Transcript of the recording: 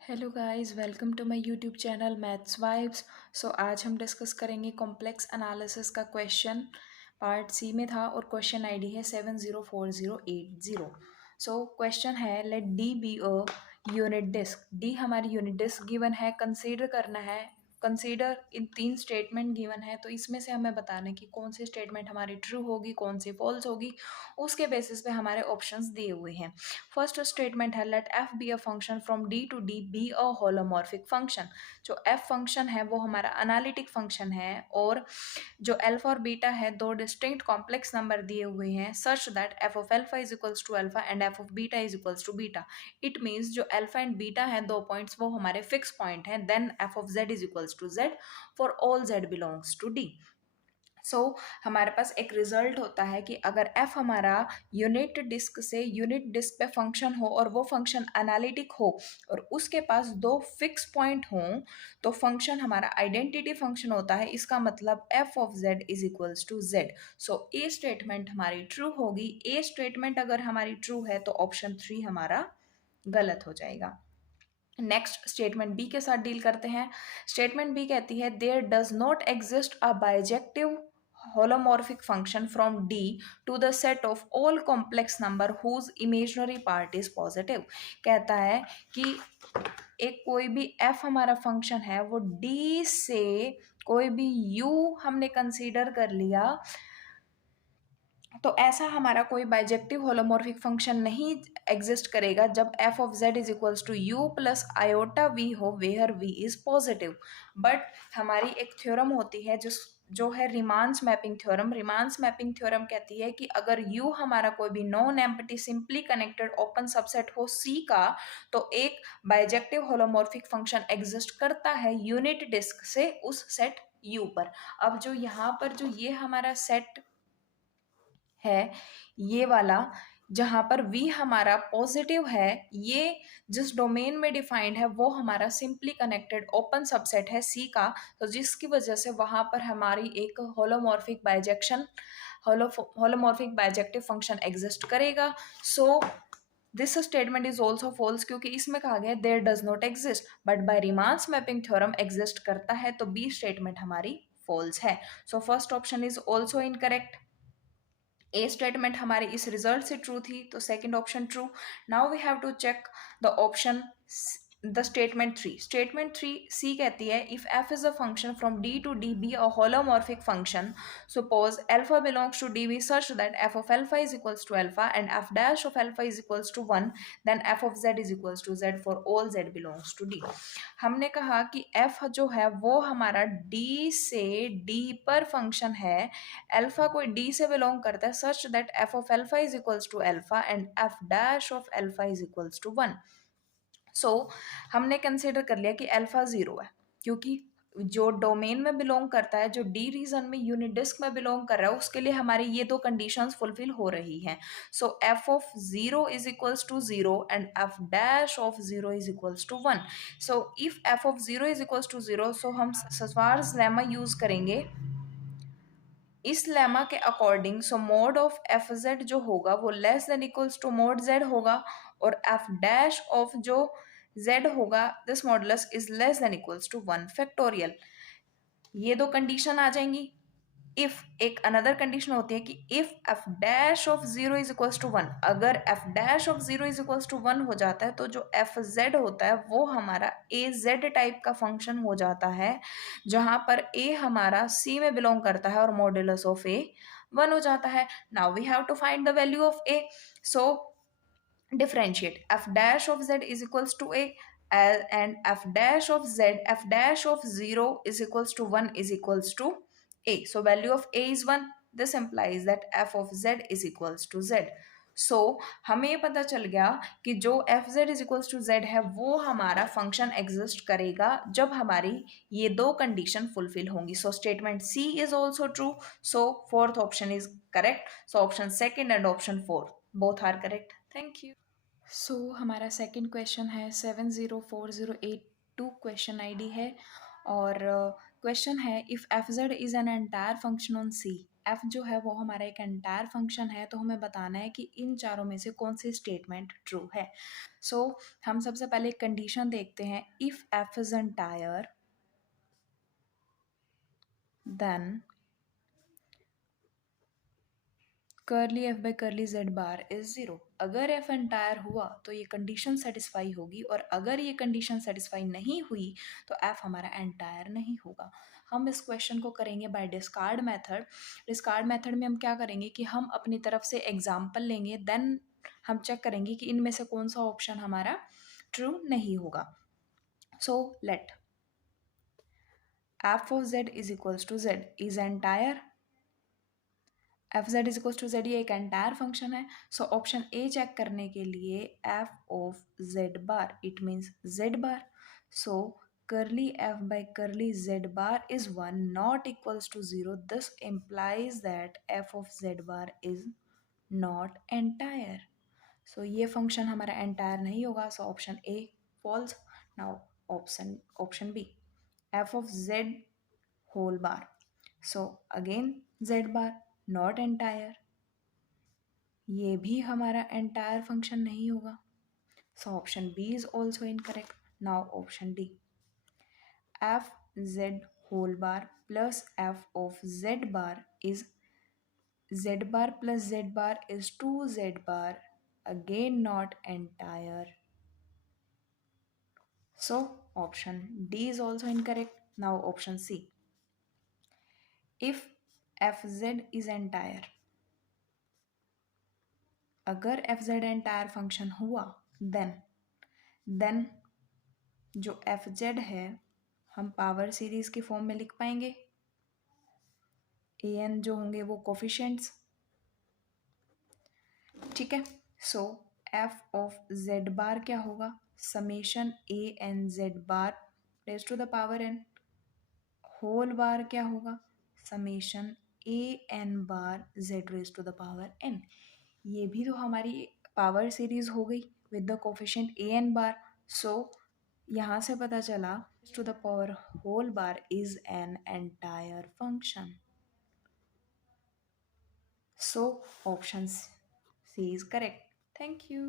Hello guys, welcome to my YouTube channel maths vibes. So आज हम discuss करेंगे complex analysis का question. Part C में था और क्वेश्चन आईडी है 704080। सो क्वेश्चन है, let D be a unit disc. D हमारी यूनिट डिस्क गिवन है, कंसीडर करना है। कंसीडर इन तीन स्टेटमेंट गिवन है, तो इसमें से हमें बताना है कि कौन सी स्टेटमेंट हमारी ट्रू होगी, कौन सी फॉल्स होगी। उसके बेसिस पे हमारे ऑप्शंस दिए हुए हैं। फर्स्ट स्टेटमेंट है, let f be a function from D to D be a holomorphic function. जो एफ फंक्शन है वो हमारा एनालिटिक फंक्शन है, और जो अल्फा और बीटा है दो डिस्टिंक्ट कॉम्प्लेक्स नंबर दिए हुए हैं, such that F of alpha is equals to alpha and F of beta is equals to beta. It means जो अल्फा एंड बीटा है दो पॉइंट्स वो हमारे फिक्स पॉइंट हैं। Then F of Z is equals to Z for all Z belongs to D. हमारे पास एक result होता है कि अगर f हमारा यूनिट डिस्क से यूनिट डिस्क पे फंक्शन हो और वो फंक्शन एनालिटिक हो और उसके पास दो फिक्स पॉइंट हों, तो फंक्शन हमारा आइडेंटिटी फंक्शन होता है। इसका मतलब f of z is equals to z। So A statement हमारी ट्रू होगी। ए स्टेटमेंट अगर हमारी ट्रू है तो ऑप्शन 3 हमारा गलत हो जाएगा। नेक्स्ट स्टेटमेंट बी के साथ डील करते हैं। स्टेटमेंट बी कहती है, there does not exist a bijective holomorphic function from D to the set of all complex number whose imaginary part is positive। कहता है कि एक कोई भी f हमारा फंक्शन है वो D से कोई भी u हमने कंसीडर कर लिया, तो ऐसा हमारा कोई बाइजेक्टिव होलोमॉर्फिक फंक्शन नहीं एग्जिस्ट करेगा जब f of z is equals to u plus iota v हो, where v is positive. But हमारी एक थ्योरम होती है जो है Riemann's mapping theorem. Riemann's mapping theorem कहती है कि अगर u हमारा कोई भी non empty simply connected open subset हो C का, तो एक बाइजेक्टिव होलोमॉर्फिक फंक्शन एग्जिस्ट करता है यूनिट डिस्क से उस सेट u पर। अब जो यहाँ पर जो ये हमारा सेट है, ये वाला जहां पर v हमारा पॉजिटिव है, ये जिस डोमेन में डिफाइंड है वो हमारा सिंपली कनेक्टेड ओपन सबसेट है C का, तो जिसकी वजह से वहां पर हमारी एक holomorphic bijection holomorphic bijective function exist करेगा। So this statement is also false, क्योंकि इसमें कहा गया there does not exist, but by Riemann's mapping theorem exist करता है, तो बी स्टेटमेंट हमारी फॉल्स है। So first option is also incorrect. A statement हमारी इस रिजल्ट से ट्रू थी, तो second option true. Now we have to check the option the statement three C कहती है, if F is a function from D to D be a holomorphic function, suppose alpha belongs to D be such that F of alpha is equals to alpha and F dash of alpha is equals to 1, then F of Z is equals to Z for all Z belongs to D. हमने कहा कि f जो है वो हमारा d से d पर function है, अल्फा कोई d से बिलोंग करता है, such that f of alpha is equals to alpha and f dash of alpha is equals to 1। So हमने कंसिडर कर लिया कि अल्फा 0 है, क्योंकि जो डोमेन में बिलोंग करता है, जो डी रीजन में यूनिट डिस्क में बिलोंग कर रहा है, उसके लिए हमारी ये दो कंडीशंस फुलफिल हो रही हैं। So F of 0 is equals to 0 and F dash of 0 is equals to 1। So if F of 0 is equals to 0, so हम सवार्स लेमा यूज करेंगे। इस लेमा के according so mod of F Z जो होगा वो less than equals to mod Z होगा, और F dash of जो जेड होगा, this modulus is less than equals to 1 factorial. ये दो कंडीशन आ जाएंगी। इफ एक अनदर कंडीशन होती है कि if F dash of 0 is equals to 1, अगर F dash of 0 is equals to 1 हो जाता है, तो जो एफ जेड होता है वो हमारा ए जेड टाइप का फंक्शन हो जाता है, जहां पर ए हमारा सी में बिलोंग करता है और मॉड्यूलस ऑफ ए 1 हो जाता है। Now we have to find the value of A. So differentiate f dash of z is equals to a, and f dash of z, f dash of 0 is equals to 1 is equals to a. So value of a is 1. This implies that f of z is equals to z. So हमें ये पता चल गया कि जो F Z is equals to Z है वो हमारा फंक्शन एग्जिस्ट करेगा जब हमारी ये दो कंडीशन फुलफिल होंगी। So statement C is also true. So fourth option is correct. So option second and option fourth both are correct. Thank you. हमारा सेकंड क्वेश्चन है 704082 क्वेश्चन आईडी है, और क्वेश्चन है, if F Z is an entire function on C, F जो है वो हमारा एक एंटायर फंक्शन है, तो हमें बताना है कि इन चारों में से कौन सी स्टेटमेंट ट्रू है। सो हम सबसे पहले एक कंडीशन देखते हैं, if F is entire then curly F by curly Z bar is zero. अगर एफ एंटायर हुआ तो ये कंडीशन सेटिस्फाई होगी, और अगर ये कंडीशन सेटिस्फाई नहीं हुई तो एफ हमारा एंटायर नहीं होगा। हम इस क्वेश्चन को करेंगे by discard method. Discard method में हम क्या करेंगे कि हम अपनी तरफ से एग्जाम्पल लेंगे, देन हम चेक करेंगे कि इनमें से कौन सा ऑप्शन हमारा ट्रू नहीं होगा। So let F of Z is equals to Z is entire. F Z is equal to Z ये एक एंटायर फंक्शन है। सो ऑप्शन ए चेक करने के लिए F of Z bar it means Z bar. So curly f by curly z bar is 1 not equals to 0. This implies that f of z bar is not entire. So ये function हमारा entire नहीं होगा, so option A false. Now option B f of z whole bar. So again z bar not entire, ये भी हमारा entire function नहीं होगा, so option B is also incorrect. Now option D F Z whole bar plus F of Z bar is Z bar plus Z bar is two Z bar, again not entire, so option D is also incorrect. Now option C, if fz is entire, अगर fz entire function हुआ then जो fz है हम power series के form में लिख पाएंगे। an जो होंगे वो कोफिशिएंट्स, ठीक है। So F of Z bar क्या होगा, summation a n z bar raise to the power n, whole bar क्या होगा, summation a n bar z raise to the power n. ये भी तो हमारी पावर सीरीज हो गई with the coefficient a n bar. So यहाँ से पता चला to the power whole bar is an entire function. So option C is correct. Thank you.